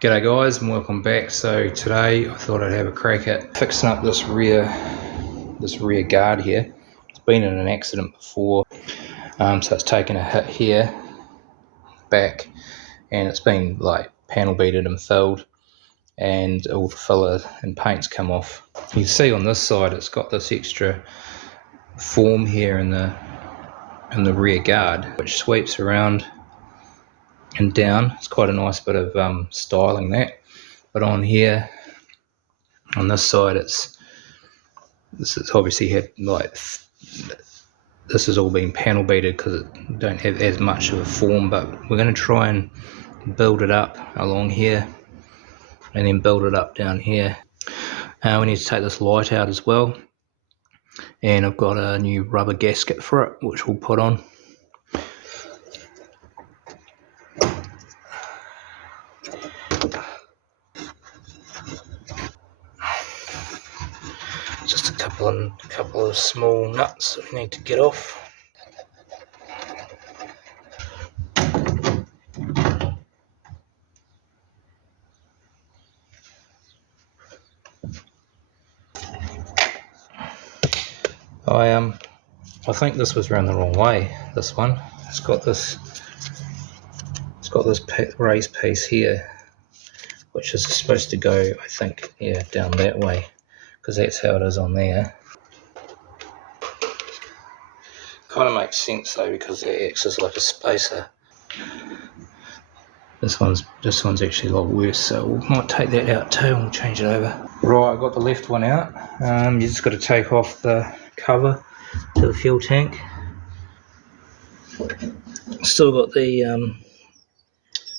G'day guys and welcome back. So today I thought I'd have a crack at fixing up this rear guard here. It's been in an accident before, so it's taken a hit here back, and it's been like panel beaded and filled, and all the filler and paint's come off. You can see on this side it's got this extra form here in the rear guard, which sweeps around and down. It's quite a nice bit of styling that. But on here, on this side, this has obviously had this has all been panel beaded because it don't have as much of a form. But we're going to try and build it up along here, and then build it up down here. We need to take this light out as well, and I've got a new rubber gasket for it, which we'll put on. Just a couple of small nuts that we need to get off. I think this was around the wrong way. This one, it's got this raised piece here, which is supposed to go, I think, yeah, down that way, because that's how it is on there. Kind of makes sense though, because it acts as like a spacer. This one's actually a lot worse, so we might take that out too and we'll change it over. Right, I've got the left one out. You just got to take off the cover to the fuel tank. Still got the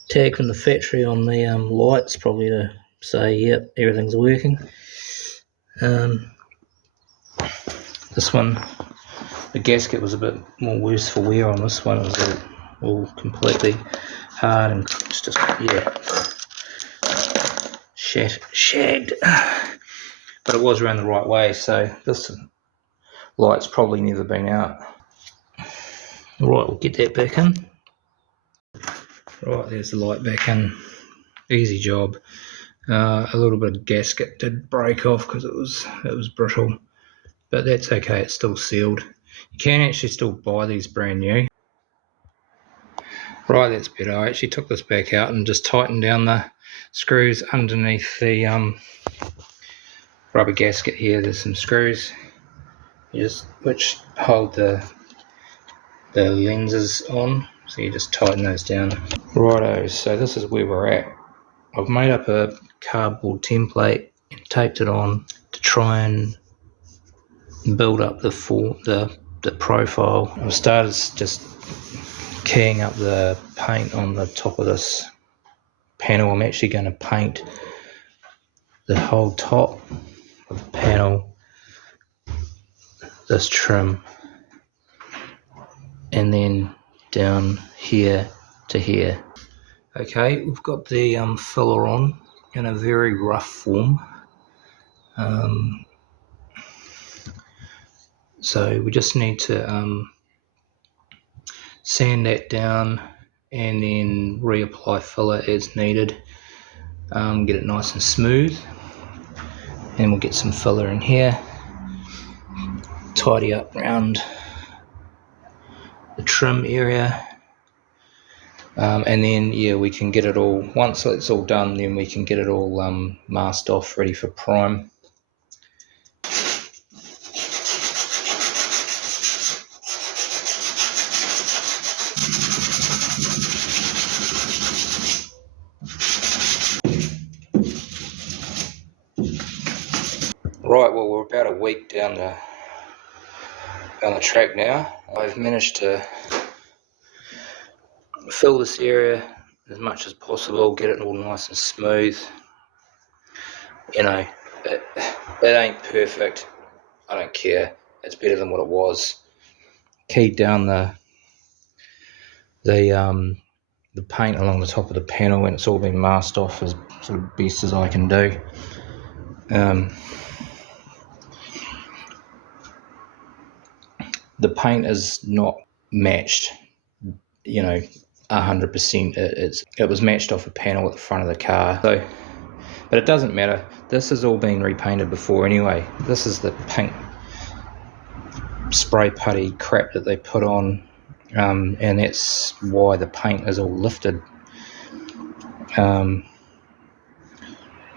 tag from the factory on the lights, probably to say, yep, everything's working. This one, the gasket was a bit more worse for wear on this one. It was all completely hard and just shagged. But it was around the right way, so this light's probably never been out. Right, we'll get that back in. Right, there's the light back in. Easy job. A little bit of gasket did break off because it was brittle, but that's okay, it's still sealed. You can actually still buy these brand new. Right, that's better. I actually took this back out and just tightened down the screws underneath the rubber gasket here. There's some screws which hold the lenses on, so you just tighten those down. Righto, so this is where we're at. I've made up a cardboard template and taped it on to try and build up the profile. I've started just keying up the paint on the top of this panel. I'm actually going to paint the whole top of the panel, this trim, and then down here to here. Okay, we've got the filler on in a very rough form. So we just need to sand that down and then reapply filler as needed. Get it nice and smooth, and we'll get some filler in here, tidy up around the trim area, and then we can get it all, once it's all done, then we can get it all masked off, ready for prime. Right, well, we're about a week down the track now. I've managed to fill this area as much as possible, get it all nice and smooth. You know, it ain't perfect. I don't care. It's better than what it was. Keyed down the paint along the top of the panel, and it's all been masked off as sort of best as I can do. The paint is not matched, you know, 100%. It was matched off a panel at the front of the car. So, but it doesn't matter. This has all been repainted before anyway. This is the pink spray putty crap that they put on, and that's why the paint is all lifted.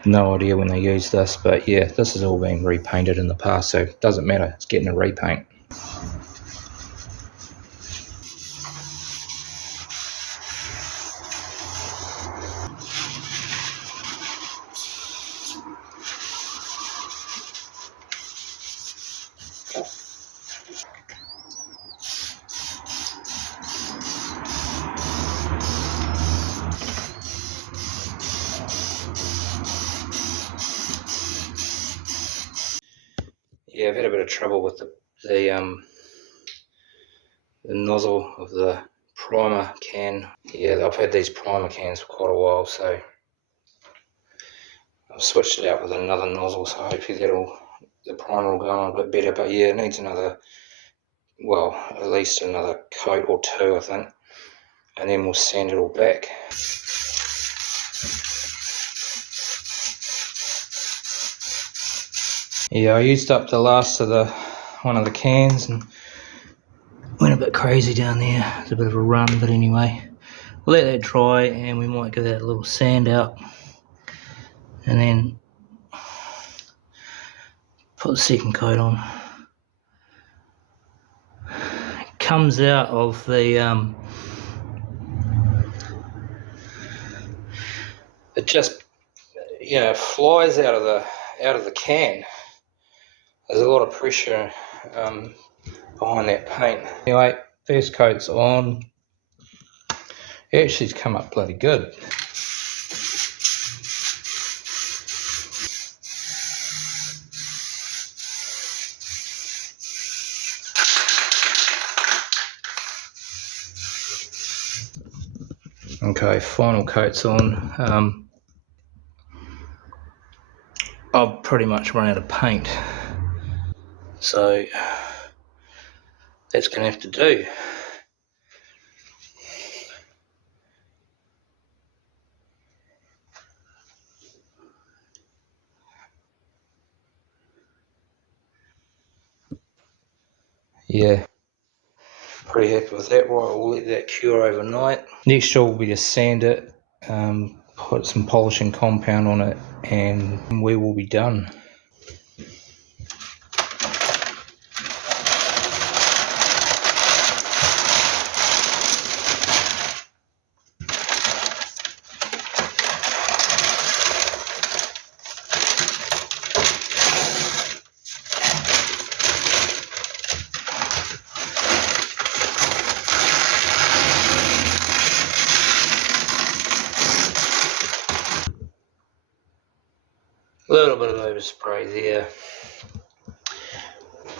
No idea when they used this, but yeah, this has all been repainted in the past, so it doesn't matter. It's getting a repaint. Yeah, I've had a bit of trouble with the nozzle of the primer can. Yeah, I've had these primer cans for quite a while, so I've switched it out with another nozzle, so hopefully the primer will go on a bit better. But yeah, it needs another, well, at least another coat or two, I think, and then we'll sand it all back. Yeah, I used up the last of one of the cans and went a bit crazy down there. It's a bit of a run, but anyway, we'll let that dry and we might give that a little sand out and then put the second coat on. It comes out of the it just, you know, flies out of the can. There's a lot of pressure behind that paint. Anyway, first coat's on. It actually's come up bloody good. Okay, final coat's on. I've pretty much run out of paint, so that's going to have to do. Yeah, pretty happy with that. Right, we'll let that cure overnight. Next job will be to sand it, put some polishing compound on it, and we will be done. A little bit of overspray there,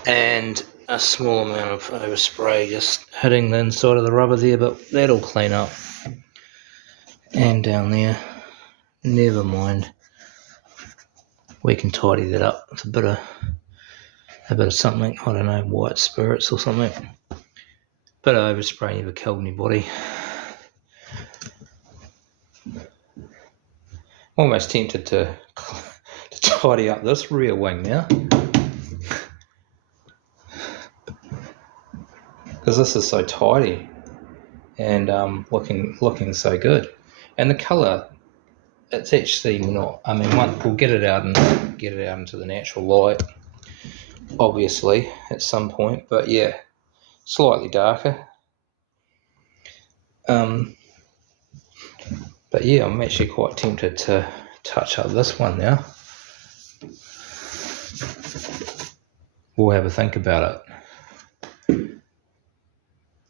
and a small amount of overspray just hitting the inside of the rubber there, but that'll clean up. And down there, never mind, we can tidy that up with a bit of something, I don't know, white spirits or something. Bit of overspray never killed anybody. Almost tempted to tidy up this rear wing now, because this is so tidy and looking so good, and the colour, it's actually not. I mean, we'll get it out into the natural light, obviously, at some point. But yeah, slightly darker. But yeah, I'm actually quite tempted to touch up this one now. We'll have a think about it.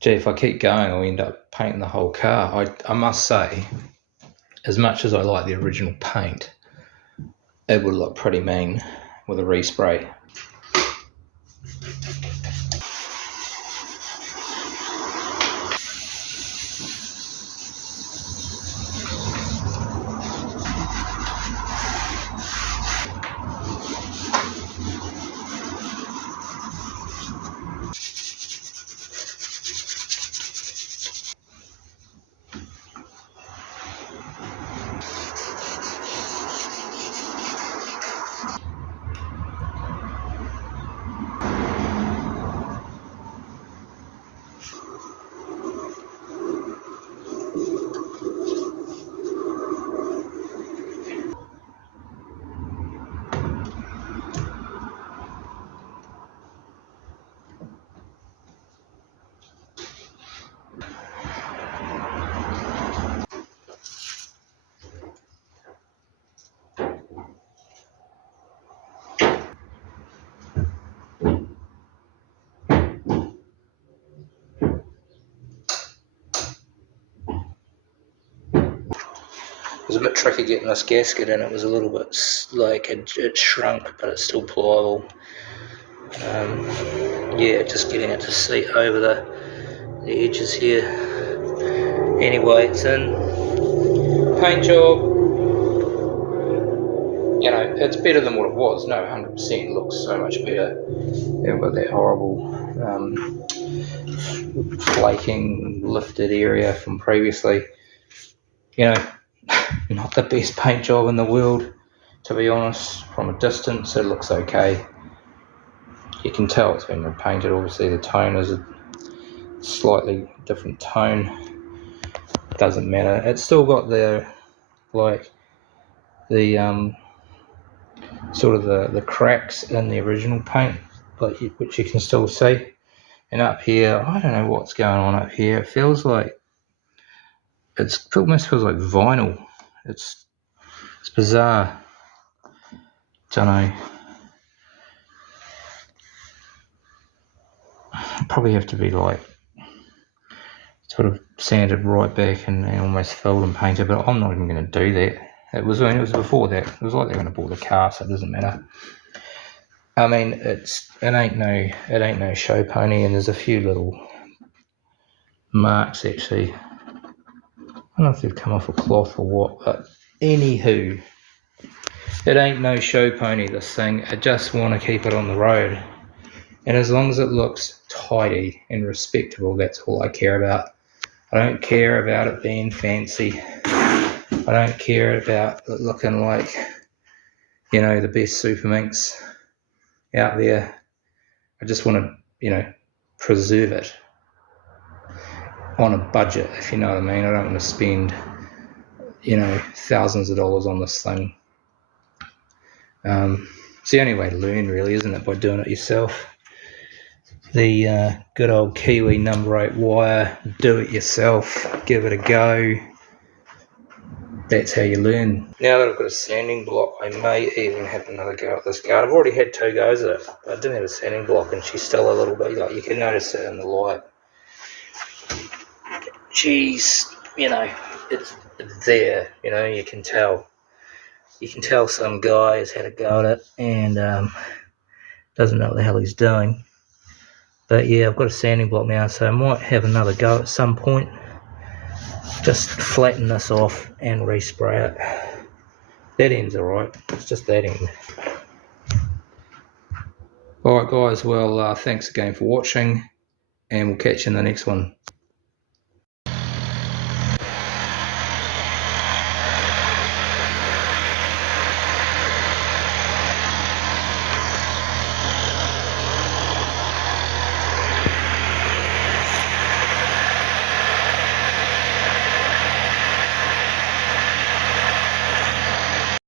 Gee, if I keep going, I'll end up painting the whole car. I must say, as much as I like the original paint, it would look pretty mean with a respray. was a bit tricky getting this gasket in. It was a little bit like it shrunk, but it's still pliable. Yeah, just getting it to seat over the edges here. Anyway, it's in. Paint job, you know, it's better than what it was. No, 100% looks so much better. They've got that horrible flaking lifted area from previously. You know, not the best paint job in the world, to be honest. From a distance it looks okay. You can tell it's been repainted. Obviously the tone is a slightly different tone. Doesn't matter. It's still got the sort of the cracks in the original paint, which you can still see. And up here, I don't know what's going on up here. It feels like it almost feels like vinyl. It's bizarre. Don't know. Probably have to be like sort of sanded right back and almost filled and painted, but I'm not even going to do that. It was before that. It was like they're going to bought the car, so it doesn't matter. I mean, it ain't no show pony, and there's a few little marks actually. I don't know if they've come off a cloth or what, but anywho, it ain't no show pony, this thing. I just want to keep it on the road, and as long as it looks tidy and respectable, that's all I care about. I don't care about it being fancy. I don't care about it looking like, you know, the best Superminx out there. I just want to, you know, preserve it on a budget, if you know what I mean. I don't want to spend, you know, thousands of dollars on this thing. It's the only way to learn, really, isn't it, by doing it yourself? The good old Kiwi number 8 wire, do it yourself, give it a go. That's how you learn. Now that I've got a sanding block, I may even have another go at this guard. I've already had 2 goes at it, but I didn't have a sanding block, and she's still a little bit, like, you can notice it in the light. She's, you know, it's there, you know, you can tell. You can tell some guy has had a go at it and doesn't know what the hell he's doing. But yeah, I've got a sanding block now, so I might have another go at some point. Just flatten this off and respray it. That end's alright, it's just that end. Alright guys, well thanks again for watching, and we'll catch you in the next one.